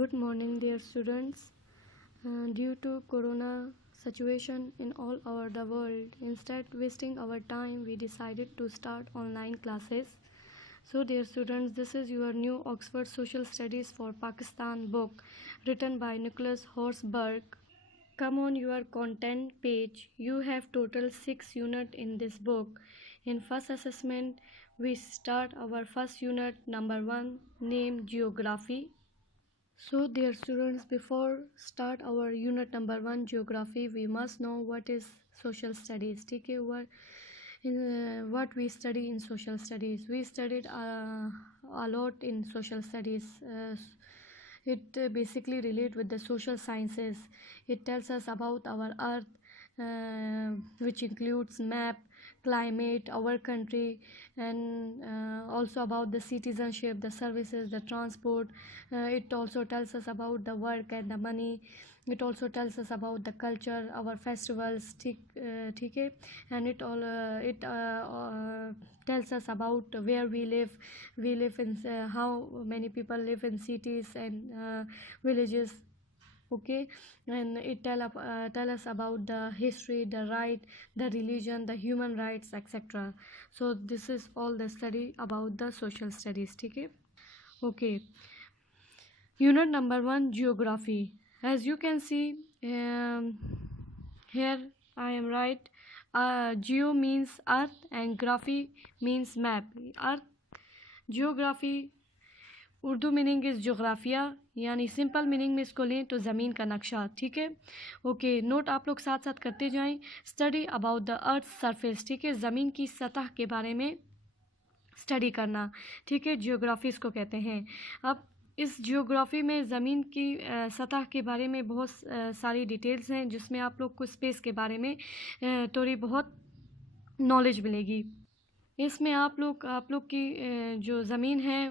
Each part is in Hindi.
Good morning, dear students. Due to corona situation in all over the world, instead wasting our time, we decided to start online classes. So, dear students, this is your new Oxford Social Studies for Pakistan book written by Nicholas Horsburgh. Come on your content page. You have total 6 units in this book. In first assessment, we start our first unit number 1 named Geography. So dear students, before start our unit number 1 geography, we must know what is social studies. Okay, what we study in social studies. We studied a lot in social studies. It basically relate with the social sciences. It tells us about our earth, which includes map, climate, our country, and also about the citizenship, the services, the transport. It also tells us about the work and the money. It also tells us about the culture, our festivals, ठीक है, and it tells us about where we live. We live in how many people live in cities and villages. Okay, and it tell us about the history, the right, the religion, the human rights, etc. So this is all the study about the social studies. Okay. Okay, unit number 1 geography. As you can see, here I am right. Geo means earth and graphy means map. Earth, geography, Urdu meaning is जोग्राफिया, यानी सिंपल मीनिंग में इसको लें तो ज़मीन का नक्शा. ठीक है. ओके, नोट आप लोग साथ साथ करते जाएं. Study about the earth surface. ठीक है, ज़मीन की सतह के बारे में स्टडी करना. ठीक है, जियोग्राफी इसको कहते हैं. अब इस जियोग्राफी में ज़मीन की सतह के बारे में बहुत सारी डिटेल्स हैं, जिसमें आप लोग को स्पेस के बारे में थोड़ी बहुत नॉलेज मिलेगी. इसमें आप लोग की जो ज़मीन है,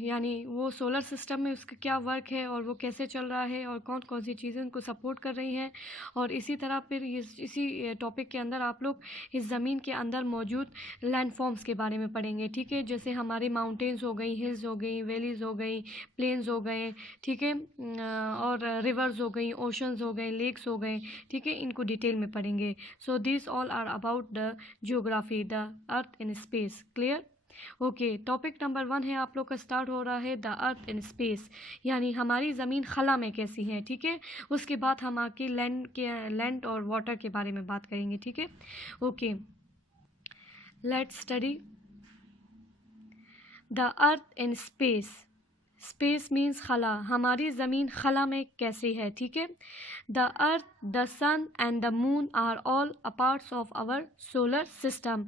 यानी वो सोलर सिस्टम में उसका क्या वर्क है और वो कैसे चल रहा है और कौन कौन सी चीज़ें उनको सपोर्ट कर रही हैं. और इसी तरह फिर इसी टॉपिक के अंदर आप लोग इस ज़मीन के अंदर मौजूद लैंडफॉर्म्स के बारे में पढ़ेंगे. ठीक है, जैसे हमारे माउंटेन्स हो गई, हिल्स हो गई, वैलीज़ हो गई, प्लेन्स हो गए. ठीक है, और रिवर्स हो गई, ओशंस हो गए, लेक्स हो गए. ठीक है, इनको डिटेल में पढ़ेंगे. So this all are about the geography, the earth in space. Clear. Okay, topic number 1 है आप लोग का, स्टार्ट हो रहा है द अर्थ इन स्पेस, यानी हमारी ज़मीन खला में कैसी है. ठीक है, उसके बाद हम आके लैंड और वाटर के बारे में बात करेंगे. ठीक है. Okay, let's study the earth in space. Space means खला, हमारी ज़मीन खला में कैसी है. ठीक है. The earth, the sun and the moon are all a parts of our solar system.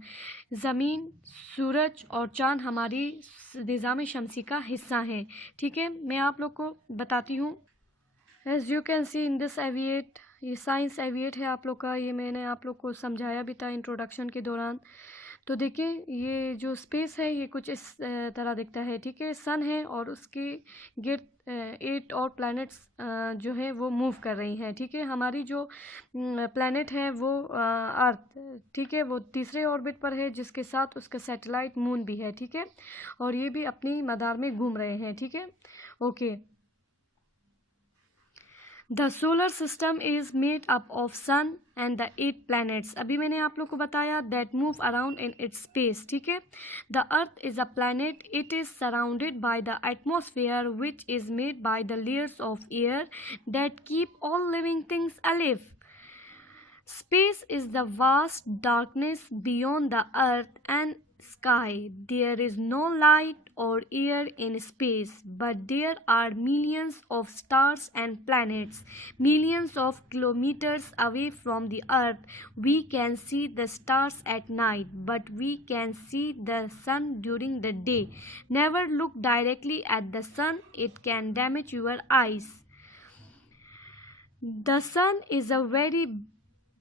ज़मीन, सूरज और चाँद हमारी निज़ाम शमसी का हिस्सा हैं. ठीक है, मैं आप लोग को बताती हूँ. As you can see in this एविएट, ये साइंस एविएट है आप लोग का. ये मैंने आप लोग को समझाया भी था इंट्रोडक्शन के दौरान. तो देखिए, ये जो स्पेस है ये कुछ इस तरह दिखता है. ठीक है, सन है और उसके गिर्द 8 और प्लैनेट्स जो है वो मूव कर रही हैं. ठीक है, हमारी जो प्लैनेट है वो अर्थ, ठीक है, वो तीसरे ऑर्बिट पर है, जिसके साथ उसका सैटेलाइट मून भी है. ठीक है, और ये भी अपनी मदार में घूम रहे हैं. ठीक है. Okay, the solar system is made up of sun and the 8 planets. अभी मैंने आप लोग को बताया that move around in its space. ठीक है. The earth is a planet. It is surrounded by the atmosphere which is made by the layers of air that keep all living things alive. Space is the vast darkness beyond the earth and sky. There is no light or air in space, but there are millions of stars and planets. Millions of kilometers away from the earth, we can see the stars at night, but we can see the sun during the day. Never look directly at the sun, it can damage your eyes. The sun is a very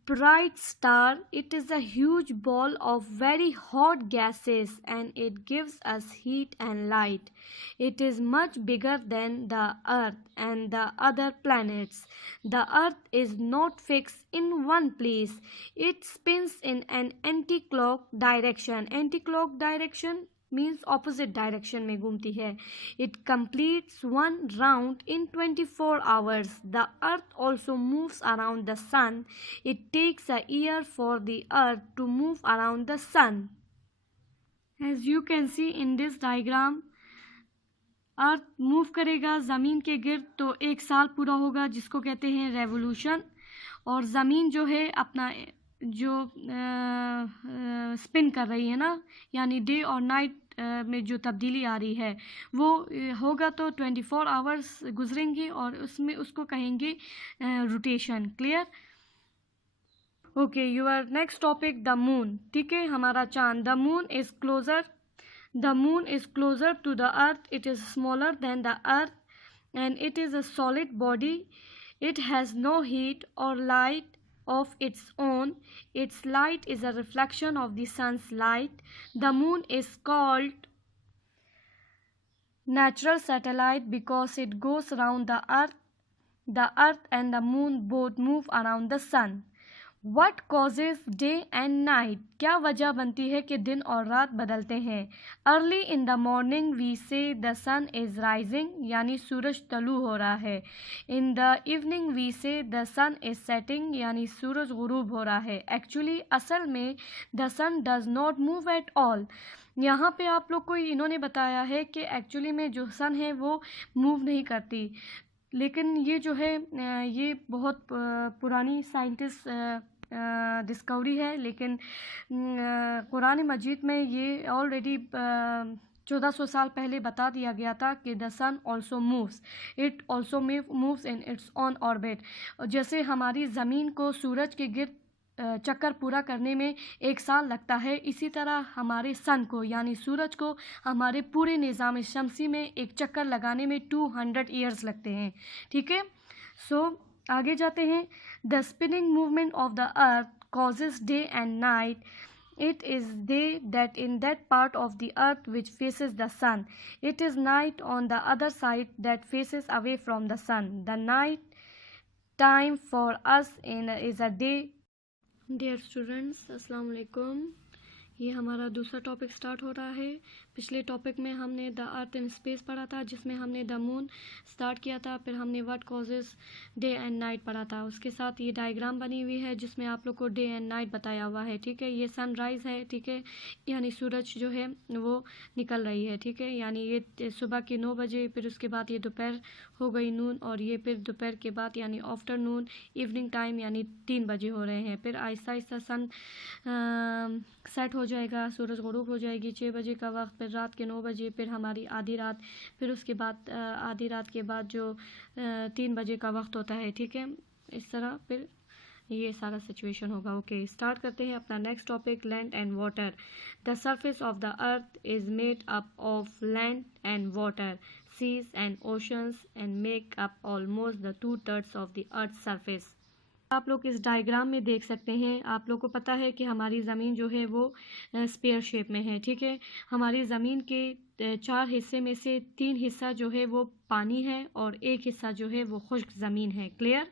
bright star. It is a huge ball of very hot gases and it gives us heat and light. It is much bigger than the earth and the other planets. The earth is not fixed in one place. It spins in an anti-clock direction. Anti-clock direction means opposite direction में घूमती है. It completes one round in 24 hours. The earth also moves around the sun. It takes a year for the earth to move around the sun. As you can see in this diagram, earth move करेगा ज़मीन के गिर्द तो 1 साल पूरा होगा, जिसको कहते हैं रेवोल्यूशन. और ज़मीन जो है अपना जो स्पिन कर रही है ना, यानी डे और नाइट में जो तब्दीली आ रही है वो होगा तो 24 आवर्स गुजरेंगे और उसमें उसको कहेंगे rotation. Clear? Okay, your next topic the moon. ठीक है, हमारा चांद. The moon is closer. The moon is closer to the earth. It is smaller than the earth and it is a solid body. It has no heat or light of its own. Its light is a reflection of the sun's light. The moon is called natural satellite because it goes around the earth. The earth and the moon both move around the sun. What causes day and night? क्या वजह बनती है कि दिन और रात बदलते हैं? Early in the morning we say the sun is rising, यानी सूरज तलू हो रहा है. In the evening we say the sun is setting, यानी सूरज गुरूब हो रहा है. Actually असल में the sun does not move at all. यहाँ पे आप लोग को इन्होंने बताया है कि एक्चुअली में जो सन है वो मूव नहीं करती, लेकिन ये जो है ये बहुत पुरानी साइंटिस्ट डिस्कवरी है. लेकिन कुरान मजीद में ये ऑलरेडी 1400 साल पहले बता दिया गया था कि the sun also moves. It also moves in its on orbit. जैसे हमारी ज़मीन को सूरज के गिर्द चक्कर पूरा करने में 1 साल लगता है, इसी तरह हमारे सन को यानी सूरज को हमारे पूरे निज़ाम शमसी में एक चक्कर लगाने में 200 ईयर्स लगते हैं. ठीक है, सो आगे जाते हैं. The spinning movement of the earth causes day and night. It is day that in that part of the earth which faces the sun. It is night on the other side that faces away from the sun. The night time for us is a day. Dear students, अस्सलाम वालेकुम. ये हमारा दूसरा टॉपिक स्टार्ट हो रहा है. पिछले टॉपिक में हमने द अर्थ इन स्पेस पढ़ा था, जिसमें हमने द मून स्टार्ट किया था. फिर हमने what causes day and night पढ़ा था. उसके साथ ये डायग्राम बनी हुई है जिसमें आप लोग को डे एंड नाइट बताया हुआ है. ठीक है, ये सनराइज़ है. ठीक है, यानी सूरज जो है वो निकल रही है. ठीक है, यानी ये सुबह के 9 बजे, फिर उसके बाद ये दोपहर हो गई नून, और ये फिर दोपहर के बाद यानी आफ्टरनून इवनिंग टाइम यानी 3 बजे हो रहे हैं. फिर आहिस्ता आहिस्ता सन सेट हो जाएगा, सूरज गुरूब हो जाएगी 6 बजे का वक्त. फिर रात के 9 बजे फिर हमारी आधी रात. फिर उसके बाद आधी रात के बाद जो 3 बजे का वक्त होता है. ठीक है, इस तरह फिर ये सारा सिचुएशन होगा. ओके, स्टार्ट करते हैं अपना next topic, land and water. The surface of the earth is made up of land and water. Seas and oceans and make up almost the 2/3 of the earth surface. आप लोग इस डायग्राम में देख सकते हैं. आप लोग को पता है कि हमारी ज़मीन जो है वो स्पेयर शेप में है. ठीक है, हमारी ज़मीन के 4 हिस्से में से 3 हिस्सा जो है वो पानी है और 1 हिस्सा जो है वो खुश्क ज़मीन है. क्लियर?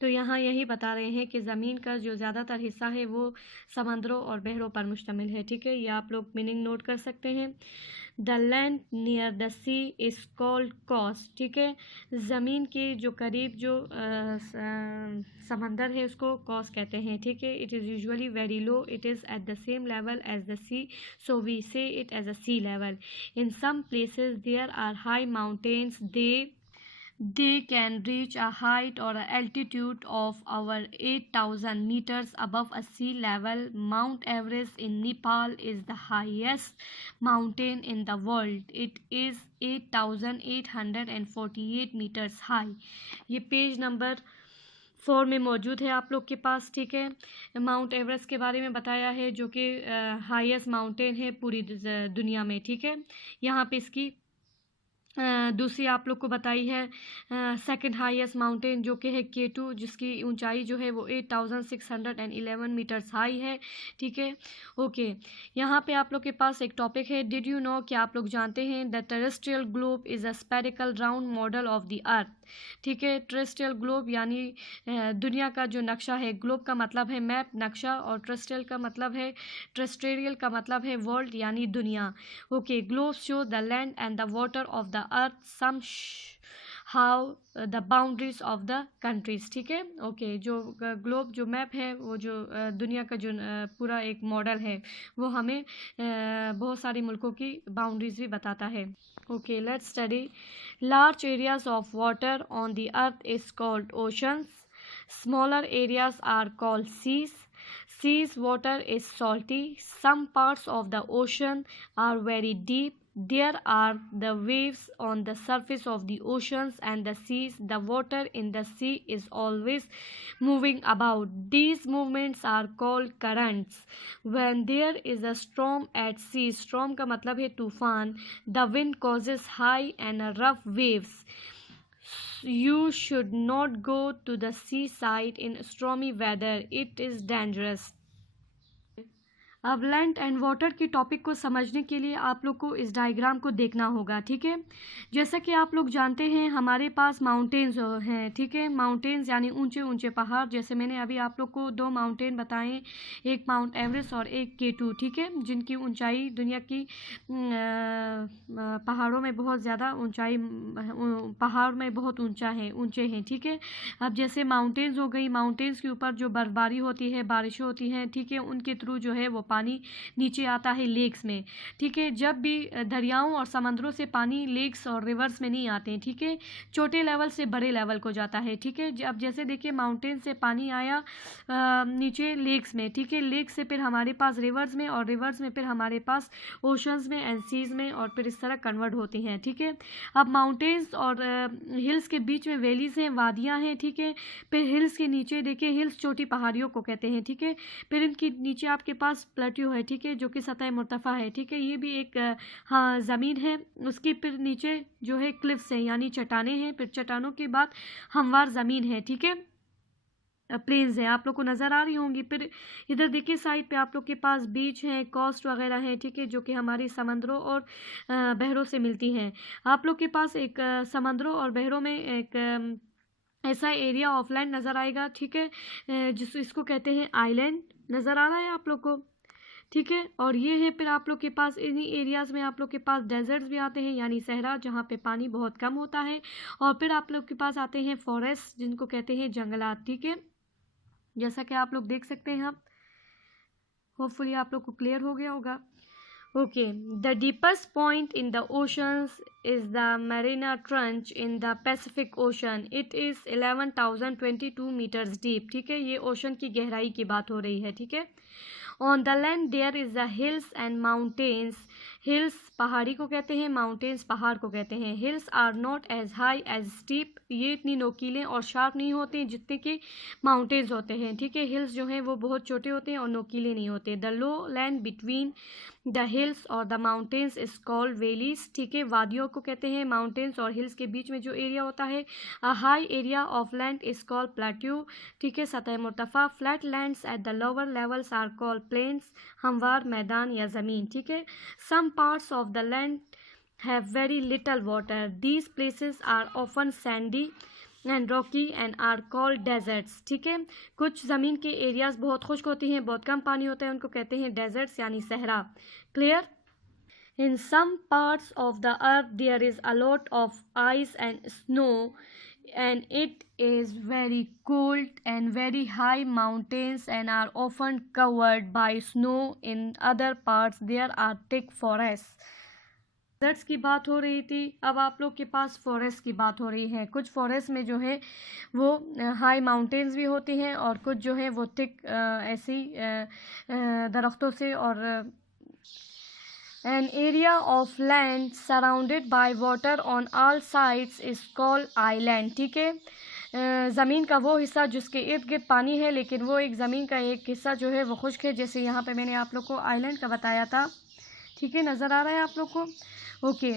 तो यहाँ यही बता रहे हैं कि ज़मीन का जो ज़्यादातर हिस्सा है वो समंदरों और बहरों पर मुश्तमिल है. ठीक है, ये आप लोग मीनिंग नोट कर सकते हैं. The land near the sea is called coast. ठीक है, ज़मीन के जो करीब जो समंदर है उसको कॉस्ट कहते हैं. ठीक है, it is usually very low. It is at the same level as the sea, so we say it as a sea level. In some places there are high mountains. They can reach a height or an altitude of over 8,000 meters above a sea level. Mount Everest in Nepal is the highest mountain in the world. It is 8,848 meters high. ये पेज नंबर 4 में मौजूद है आप लोग के पास. ठीक है, माउंट एवरेस्ट के बारे में बताया है जो कि हाईएस्ट माउंटेन है पूरी दुनिया में. ठीक है, यहाँ पे इसकी दूसरी आप लोग को बताई है सेकंड हाईएस्ट माउंटेन जो कि है K2, जिसकी ऊंचाई जो है वो 8,611 मीटर्स हाई है. ठीक है, ओके, यहाँ पे आप लोग के पास एक टॉपिक है. डिड यू नो, कि आप लोग जानते हैं the terrestrial globe is a spherical round model of the अर्थ. ठीक है। टेरेस्ट्रियल ग्लोब यानी दुनिया का जो नक्शा है, ग्लोब का मतलब है मैप, नक्शा, और टेरेस्ट्रियल का मतलब है, टेरेस्ट्रियल का मतलब है वर्ल्ड यानी दुनिया। Okay, globe show the land and the water of the earth, somehow the boundaries of the countries. ठीक है। ओके, जो ग्लोब जो मैप है वो जो दुनिया का जो पूरा एक मॉडल है वो हमें बहुत सारे मुल्कों की बाउंड्रीज भी बताता है। Okay, let's study. Large areas of water on the earth is called oceans, smaller areas are called seas. Seas water is salty. Some parts of the ocean are very deep. There are the waves on the surface of the oceans and the seas. The water in the sea is always moving about. These movements are called currents. When there is a storm at sea, storm का मतलब है तूफान, the wind causes high and rough waves. You should not go to the seaside in stormy weather. It is dangerous. अब लैंड एंड वाटर के टॉपिक को समझने के लिए आप लोग को इस डायग्राम को देखना होगा। ठीक है। जैसा कि आप लोग जानते हैं हमारे पास माउंटेन्स हैं। ठीक है। माउंटेन्स यानी ऊंचे ऊंचे पहाड़, जैसे मैंने अभी आप लोग को 2 माउंटेन बताए, एक माउंट एवरेस्ट और एक K2। ठीक है, जिनकी ऊंचाई दुनिया की पहाड़ों में बहुत ज़्यादा ऊंचाई, पहाड़ में बहुत ऊंचे हैं। ठीक है। अब जैसे माउंटेन्स हो गई, माउंटेन्स के ऊपर जो बर्फबारी होती है, बारिशें होती हैं, ठीक है, उनके थ्रू जो है वो पानी नीचे आता है लेक्स में। ठीक है। जब भी दरियाओं और समंदरों से पानी लेक्स और रिवर्स में नहीं आते हैं। ठीक है, छोटे लेवल से बड़े लेवल को जाता है। ठीक है। अब जैसे देखिए माउंटेन से पानी आया नीचे लेक्स में। ठीक है, लेक्स से फिर हमारे पास रिवर्स में, और रिवर्स में फिर हमारे पास ओशंस में एंड सीज में, और फिर इस तरह कन्वर्ट होती हैं। ठीक है। अब माउंटेन्स और हिल्स के बीच में वैलीज हैं, वादियाँ हैं। ठीक है। फिर हिल्स के नीचे देखिए, हिल्स छोटी पहाड़ियों को कहते हैं। ठीक है। फिर इनके नीचे आपके पास प्लेट्यू है। ठीक है, जो कि सतह मुर्तफा है। ठीक है, ये भी एक हाँ ज़मीन है। उसकी फिर नीचे जो है क्लिफ्स हैं यानी चट्टानें हैं। फिर चट्टानों के बाद हमवार ज़मीन है। ठीक है, प्लेन्स हैं, आप लोग को नज़र आ रही होंगी। फिर इधर देखिए साइड पे आप लोग के पास बीच हैं, कोस्ट वगैरह हैं। ठीक है, जो कि हमारी समंदरों और बहरों से मिलती हैं। आप लोग के पास एक समंदरों और बहरों में एक ऐसा एरिया ऑफ लैंड नज़र आएगा। ठीक है, इसको कहते हैं आइलैंड। नज़र आ रहा है आप लोग को? ठीक है। और ये है फिर आप लोग के पास इन्हीं एरियाज़ में आप लोग के पास डेजर्ट्स भी आते हैं यानी सहरा, जहाँ पे पानी बहुत कम होता है। और फिर आप लोग के पास आते हैं फॉरेस्ट, जिनको कहते हैं जंगलात। ठीक है, जैसा कि आप लोग देख सकते हैं। आप होपफुली आप लोग को क्लियर हो गया होगा। Okay, the deepest point in the oceans is the Mariana Trench in the Pacific Ocean. It is 11,022 metres deep. ठीक है, ये ओशन की गहराई की बात हो रही है। ठीक है। On the land there is the hills and mountains. Hills पहाड़ी को कहते हैं, माउंटेन्स पहाड़ को कहते हैं। Hills are not as high as steep, ये इतनी नोकीले और शार्प नहीं होते हैं जितने कि माउंटेन्स होते हैं। ठीक है, हिल्स जो हैं वो बहुत छोटे होते हैं और नोकीले नहीं होते। The low land between the hills और the mountains is called valleys. ठीक है, वादियों को कहते हैं माउंटेन्स और हिल्स के बीच में जो एरिया होता है। A high area of land is called plateau. ठीक है, सतह मुर्तफा। Flat lands at the lower levels are called plains, हमवार मैदान या ज़मीन। ठीक है, some parts of the land have very little water. These places are often sandy and rocky and are called deserts. ठीक है, कुछ ज़मीन के एरियाज बहुत खुश्क होती हैं, बहुत कम पानी होता है, उनको कहते हैं डेजर्ट्स यानी सहरा। Clear? In some parts of the earth there is a lot of ice and snow and it is very cold and very high mountains and are often covered by snow. In other parts there are thick forests. Deserts की बात हो रही थी, अब आप लोग के पास फॉरेस्ट की बात हो रही है। कुछ फॉरेस्ट में जो है वो हाई माउंटेन्स भी होती हैं और कुछ जो है वो थिक ऐसी दरख्तों से। और an area of land surrounded by water on all sides is called island. ठीक है, ज़मीन का वो हिस्सा जिसके इर्द गिर्द पानी है लेकिन वो एक ज़मीन का एक हिस्सा जो है वो खुश्क है, जैसे यहाँ पे मैंने आप लोग को आइलैंड का बताया था। ठीक है, नज़र आ रहा है आप लोग को? Okay,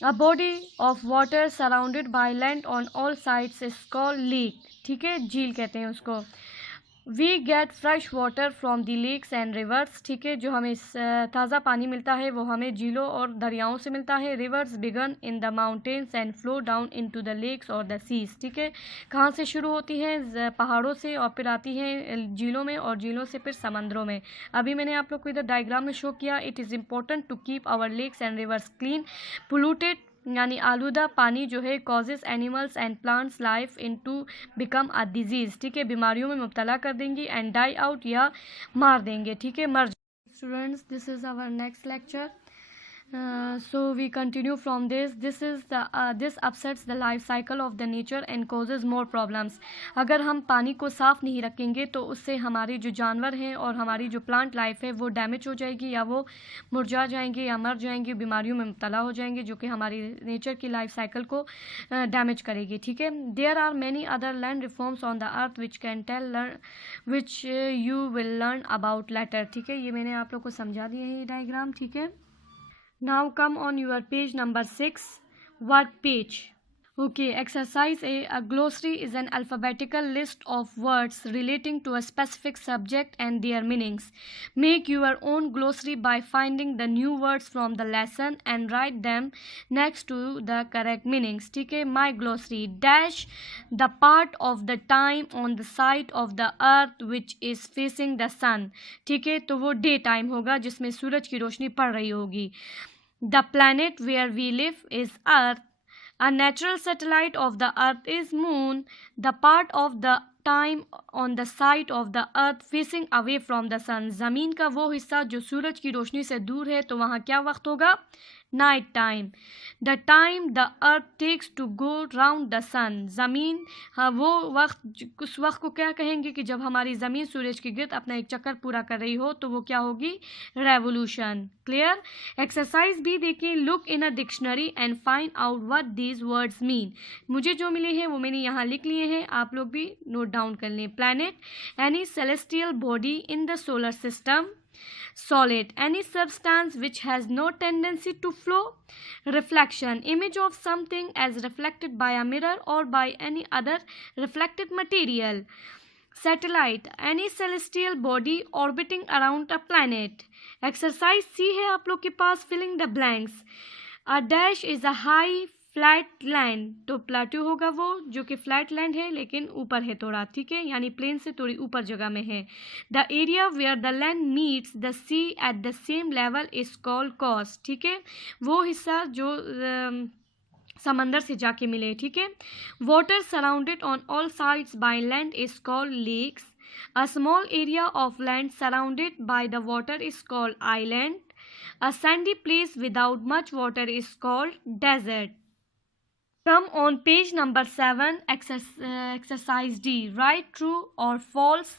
a body of water surrounded by land on all sides is called lake. ठीक है, झील कहते हैं उसको। We get fresh water from the lakes and rivers, ठीक है, जो हमें ताज़ा पानी मिलता है वो हमें झीलों और दरियाओं से मिलता है। Rivers begin in the mountains and flow down into the lakes और द सीज, ठीक है, कहाँ से शुरू होती हैं? पहाड़ों से, और फिर आती हैं झीलों में, और झीलों से फिर समंदरों में। अभी मैंने आप लोग को इधर डायग्राम में शो किया। It is important to keep our lakes and rivers clean. Polluted यानी आलूदा पानी जो है causes animals and plants life into become a disease, ठीक है, बीमारियों में मुब्तला कर देंगी, एंड डाई आउट या मार देंगे, ठीक है, मर। Students, this is our next lecture. So we continue from this. This upsets the life cycle of the nature and causes more problems. अगर हम पानी को साफ़ नहीं रखेंगे तो उससे हमारे जो जानवर हैं और हमारी जो प्लांट लाइफ है वो डैमेज हो जाएगी, या वो मुरझा जाएंगे या मर जाएंगे, बीमारियों में मुब्तला हो जाएंगे, जो कि हमारी नेचर की लाइफ साइकिल को डैमेज करेगी, ठीक है. There are many other land reforms on the earth which you will learn about later, ठीक है. ये मैंने आप लोग को समझा दिया है ये डायग्राम, ठीक है. Now come on your page number 6, work page. Okay, exercise A. A glossary is an alphabetical list of words relating to a specific subject and their meanings. Make your own glossary by finding the new words from the lesson and write them next to the correct meanings. ठीक है. My glossary dash the part of the time on the side of the earth which is facing the sun. ठीक है, तो वो डे टाइम होगा जिसमें सूरज की रोशनी पड़ रही होगी. The planet where we live is Earth. A natural satellite of the Earth is Moon. The part of the time on the side of the Earth facing away from the sun. ज़मीन का वो हिस्सा जो सूरज की रोशनी से दूर है, तो वहाँ क्या वक्त होगा? Night time. The time the earth takes to go round the sun. ज़मीन, हाँ, वो वक्त, उस वक्त को क्या कहेंगे कि जब हमारी ज़मीन सूरज के गिर्द अपना एक चक्कर पूरा कर रही हो, तो वो क्या होगी? रेवोल्यूशन. क्लियर. एक्सरसाइज भी देखें. Look in a dictionary and find out what these words mean. मुझे जो मिले हैं वो मैंने यहाँ लिख लिए हैं, आप लोग भी नोट डाउन कर लें. Planet, any celestial body in the solar system. Solid, any substance which has no tendency to flow. Reflection, image of something as reflected by a mirror or by any other reflected material. Satellite, any celestial body orbiting around a planet. Exercise C है आप लोग के पास, filling the blanks. A dash is a high flat land, तो प्लेट्यू होगा वो जो कि फ्लैट लैंड है लेकिन ऊपर है थोड़ा, ठीक है, यानी प्लेन से थोड़ी ऊपर जगह में है. The area where the land meets the sea at the same level is called coast, ठीक है, वो हिस्सा जो समंदर से जाके मिले, ठीक है. Water surrounded on all sides by land is called lakes. A small area of land surrounded by the water is called island. A sandy place without much water is called desert. Come on page number 7, exercise D. Write true or false.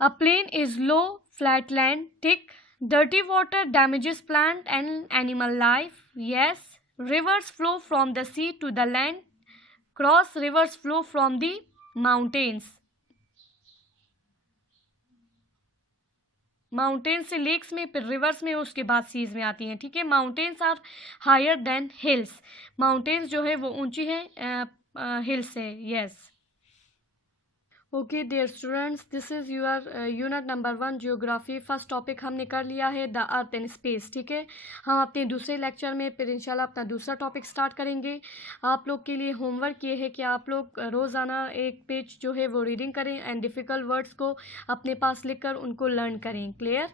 A plain is low, flat land. Tick. Dirty water damages plant and animal life. Yes. Rivers flow from the sea to the land. Cross. Rivers flow from the mountains. Mountains से लेक्स में, फिर रिवर्स में, उसके बाद सीज में आती हैं, ठीक है. Mountains are higher than hills. Mountains जो है वो ऊंची है हिल्स से. Yes. Okay dear students, this is your unit number 1 geography. First topic हमने कर लिया है द अर्थ एंड स्पेस, ठीक है. हम अपने दूसरे लेक्चर में फिर इंशाल्लाह अपना दूसरा टॉपिक स्टार्ट करेंगे. आप लोग के लिए होमवर्क ये है कि आप लोग रोज़ाना एक पेज जो है वो रीडिंग करें एंड डिफ़िकल्ट वर्ड्स को अपने पास लिख कर उनको लर्न करें. क्लियर.